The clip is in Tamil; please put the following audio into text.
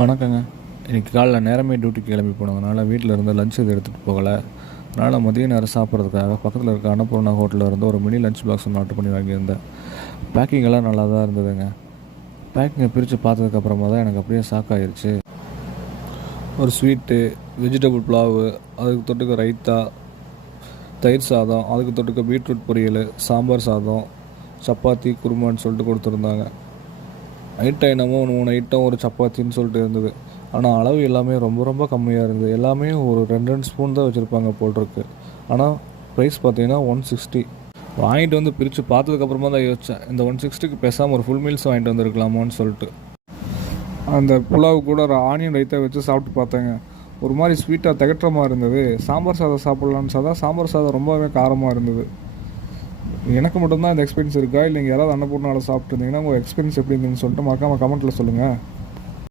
வணக்கங்க. இன்றைக்கி காலைல நேரமே டியூட்டிக்கு கிளம்பி போனதுனால வீட்டில் இருந்து லஞ்ச் இது எடுத்துகிட்டு போகலை. அதனால் மதிய நேரம் சாப்பிட்றதுக்காக பக்கத்தில் இருக்க அன்னபூர்ணா ஹோட்டலில் இருந்து ஒரு மினி லஞ்ச் பாக்ஸ் ஒன்று ஆர்டர் பண்ணி வாங்கியிருந்தேன். பேக்கிங் எல்லாம் நல்லா தான் இருந்ததுங்க. பேக்கிங்கை பிரித்து பார்த்ததுக்கப்புறமா தான் எனக்கு அப்படியே ஷாக் ஆகிருச்சு. ஒரு ஸ்வீட்டு, வெஜிடபிள் புலாவு, அதுக்கு தொட்டுக்க ரைத்தா, தயிர் சாதம், அதுக்கு தொட்டுக்க பீட்ரூட் பொரியல், சாம்பார் சாதம், சப்பாத்தி, குருமான்னு சொல்லிட்டு கொடுத்துருந்தாங்க. ஐட்டம் என்னமோ 3 ஐட்டம் ஒரு சப்பாத்தின்னு சொல்லிட்டு இருந்தது. ஆனால் அளவு எல்லாமே ரொம்ப ரொம்ப கம்மியாக இருந்தது. எல்லாமே ஒரு 2 ஸ்பூன் தான் வச்சுருப்பாங்க போட்டிருக்கு. ஆனால் ப்ரைஸ் பார்த்தீங்கன்னா 160. வாங்கிட்டு வந்து பிரித்து பார்த்ததுக்கப்புறமா தான் யோசித்தேன், இந்த 160க்கு பேசாமல் ஒரு ஃபுல் மீல்ஸ் வாங்கிட்டு வந்துருக்கலாமோன்னு சொல்லிட்டு. அந்த புலாவு கூட ஒரு ஆனியன் ரைத்தா வச்சு சாப்பிட்டு பார்த்தேங்க. ஒரு மாதிரி ஸ்வீட்டாக திகட்டுற மாதிரி இருந்தது. சாம்பார் சாதம் சாப்பிட்லான்னு சாம்பார் சாதம் ரொம்பவே காரமாக இருந்தது. எனக்கு மட்டும்தான் இந்த எக்ஸ்பீரியன்ஸ் இருக்கா, இல்லை நீங்கள் யாராவது அன்னபூர்ணாவில் சாப்பிட்ருந்தீங்கன்னா உங்கள் எக்ஸ்பீரியன்ஸ் எப்படி இருந்துன்னு சொல்லிட்டு மறக்காமல் கமெண்ட்டில் சொல்லுங்கள்.